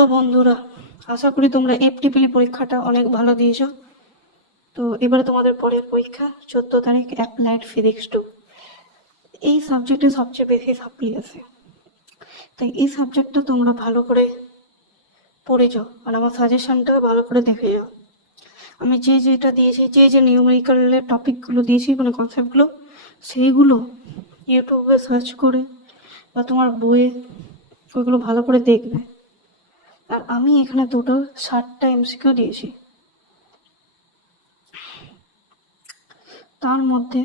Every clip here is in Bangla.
হ্যালো বন্ধুরা, আশা করি তোমরা এফটিপিলি পরীক্ষাটা অনেক ভালো দিয়েছো। তো এবারে তোমাদের পরের পরীক্ষা 14 তারিখ, অ্যাপ্লাইড ফিজিক্স 2। এই সাবজেক্টে সবচেয়ে বেশি সাপ্লি আছে, তাই এই সাবজেক্টটা তোমরা ভালো করে পড়ে যাও আর আমার সাজেশনটা ভালো করে দেখে যাও। আমি যেটা দিয়েছি, যে নিউমেরিক্যালের টপিকগুলো দিয়েছি, মানে কনসেপ্টগুলো, সেইগুলো ইউটিউবে সার্চ করে বা তোমার বইয়ে ওইগুলো ভালো করে দেখবে। আর আমি এখানে দুটো 60টা এমসিকিউ দিয়েছি, তার মধ্যে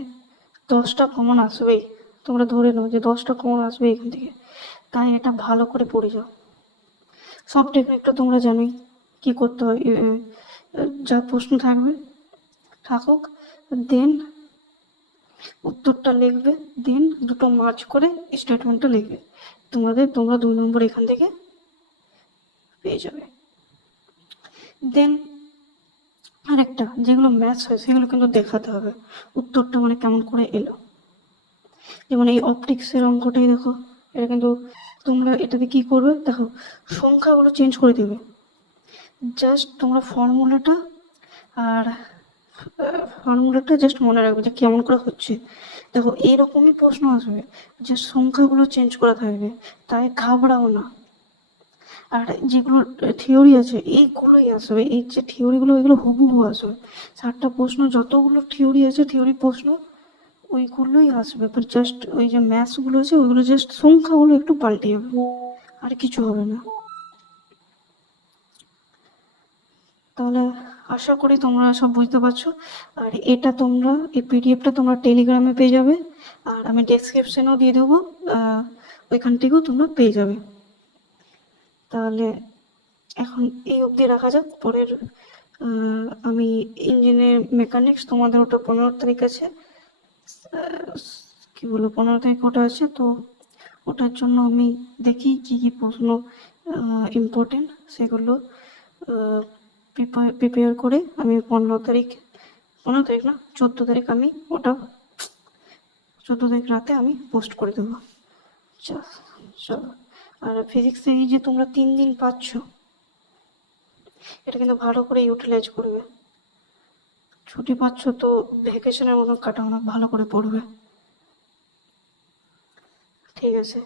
10টা কমন আসবেই। তোমরা ধরে নাও যে 10টা কমন আসবে এখান থেকে, তাই এটা ভালো করে পড়ে যাও। সব টেকনিকটা তোমরা জানোই কি করতে হয়। যা প্রশ্ন থাকবে থাকুক, দেন উত্তরটা লিখবে, দেন দুটো মার্চ করে স্টেটমেন্টটা লিখবে। তোমরা 2 নম্বর এখান থেকে পেয়ে যাবে। দেন আরেকটা, যেগুলো ম্যাথস হয় সেগুলো কিন্তু দেখাতে হবে উত্তরটা মানে কেমন করে এলো। যেমন এই অপটিক্সের অঙ্কটাই দেখো, এটা কিন্তু তোমরা এটাতে কি করবে দেখো, সংখ্যাগুলো চেঞ্জ করে দেবে। জাস্ট তোমরা ফর্মুলাটা জাস্ট মনে রাখবে যে কেমন করে হচ্ছে। দেখো এইরকমই প্রশ্ন আসবে যে সংখ্যাগুলো চেঞ্জ করা থাকবে, তাই ঘাবড়াও না। আর যেগুলো থিওরি আছে এইগুলোই আসবে, এই যে থিওরিগুলো এগুলো হুবহু আসবে। 60টা প্রশ্ন যতগুলো থিওরি আছে, থিওরি প্রশ্ন ওইগুলোই আসবে, বাট জাস্ট ওই যে ম্যাথসগুলো আছে ওইগুলো জাস্ট সংখ্যাগুলো একটু পাল্টে যাবে, আর কিছু হবে না। তাহলে আশা করি তোমরা সব বুঝতে পারছো। আর এটা তোমরা এই পিডিএফটা তোমরা টেলিগ্রামে পেয়ে যাবে, আর আমি ডেসক্রিপশনেও দিয়ে দেবো, ওইখান থেকেও তোমরা পেয়ে যাবে। তাহলে এখন এই অবধি রাখা যাক। পরের আমি ইঞ্জিনিয়ার মেকানিক্স, তোমাদের ওটা 15 তারিখ আছে, কি বলবো 15 তারিখ ওটা আছে। তো ওটার জন্য আমি দেখি কি কি প্রশ্ন ইম্পর্টেন্ট, সেগুলো প্রিপেয়ার করে আমি 15 তারিখ না 14 তারিখ আমি ওটা 14 তারিখ রাতে আমি পোস্ট করে দেবো। চলো, আর ফিজিক্সে এই যে তোমরা 3 দিন পাচ্ছ, এটা কিন্তু ভালো করে ইউটিলাইজ করবে। ছুটি পাচ্ছ তো ভ্যাকেশনের মতো কাটাও না, ভালো করে পড়বে। ঠিক আছে।